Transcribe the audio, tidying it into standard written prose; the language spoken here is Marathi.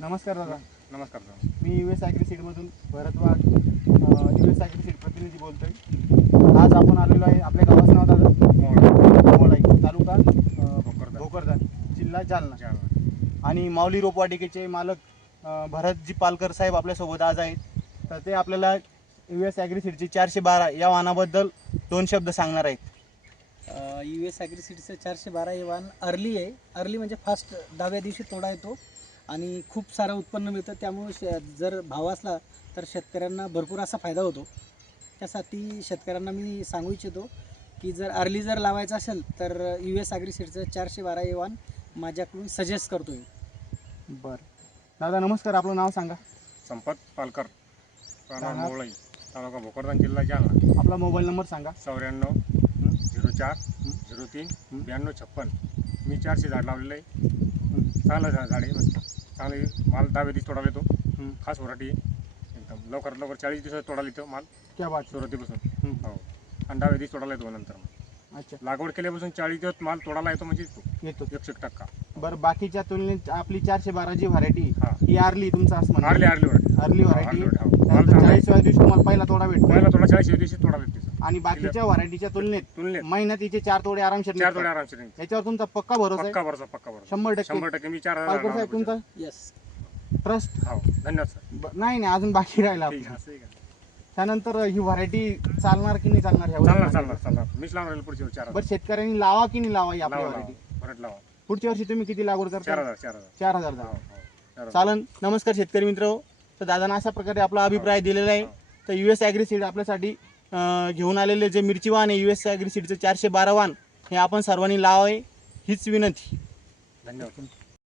नमस्कार दादा. नमस्कार सर. मी US ॲग्रीसीडमधून भरत वाघ US ॲग्रीसीड प्रतिनिधी बोलतोय. आज आपण आलेलो आहे, आपल्या गावाचं नाव दादा मोळाई, तालुका भोकरदन, जिल्हा जालना. आणि माऊली रोपवाटिकेचे मालक भरतजी पालकर साहेब आपल्यासोबत आज आहेत. तर ते आपल्याला US ॲग्रीसीडची 412 या वाहनाबद्दल 2 शब्द सांगणार आहेत. US ॲग्रीसीडचं 412 हे वाहन अर्ली आहे. अर्ली म्हणजे फास्ट, 10व्या दिवशी तोडा येतो आणि खूप सारं उत्पन्न मिळतं. त्यामुळे जर भाव असला तर शेतकऱ्यांना भरपूर असा फायदा होतो. त्यासाठी शेतकऱ्यांना मी सांगू इच्छितो की जर अर्ली जर लावायचं असेल तर US ॲग्रीसीडचं 412 हे वाहन माझ्याकडून सजेस्ट करतो आहे. बरं दादा, नमस्कार. आपलं नाव सांगा. संपत पालकर, राहणार मोळाई, तालुका भोकरदन, जिल्हा जालना. आपला मोबाईल नंबर सांगा. 94 04 03 92 56. मी 400 झाड लावलेलं आहे. चांगलं झाड आहे, मस्त चांगले माल 10 दिवस तोडायला येतो. खास व्हरायटी एकदम लवकरात लवकर 40 दिवसात तोडायला येतो माल. क्या बात. सुरुवातीपासून हो, आणि 10 दिवस तोडायला येतो. नंतर अच्छा, लागवड केल्यापासून 40 दिवस माल तोडायला येतो, म्हणजे येतो 100%. बरं, बाकीच्या तुलनेत आपली 412 जी व्हरायटी हा, ही अर्ली तुमचं असं म्हणणं. Early early variety. माल 40व्या दिवशी तुम्हाला पहिला तोडा भेटतो. पहिला तोडा 40 दिवशी तोडायला येतो. आणि बाकीच्या व्हरायटीच्या तुलनेत महिन्यात 4 तोडे आरामशीर 4 तोडे निघतात. आरामशीर निघतात. याच्यावर तुमचा पक्का भरोसा आहे. पक्का भरोसा, पक्का भरोसा. 100%. 100% मी 4000 पालकर साहेब, तुमचा यस. ट्रस्ट. हो, धन्यवाद सर. नाही अजून बाकी राहिला ठीक आपला. आहे, असं आहे का? त्यानंतर ही व्हरायटी चालणार की नाही चालणार ह्या चालणार वर्षी? चालणार चालणार. मीच लावून राहील पुढच्या 4000. बरं, शेतकऱ्यांनी लावा की नाही लावा ही आपली लावा व्हरायटी? लावा, भरट लावा. पुढच्या वर्षी तुम्ही किती लागवड करता? 4000 4000. 4000 हो, झाड. हो, 4000. चालन. नमस्कार शेतकरी मित्र. तर दादांना अशा प्रकारे आपला अभिप्राय दिलेला आहे. तर US ॲग्रीसीड आपल्यासाठी घेऊन आलेले जे मिरची वाहन आहे, US ॲग्रीसीडचं 412 वाहन हे आपण सर्वांनी लावावे हीच विनंती. धन्यवाद.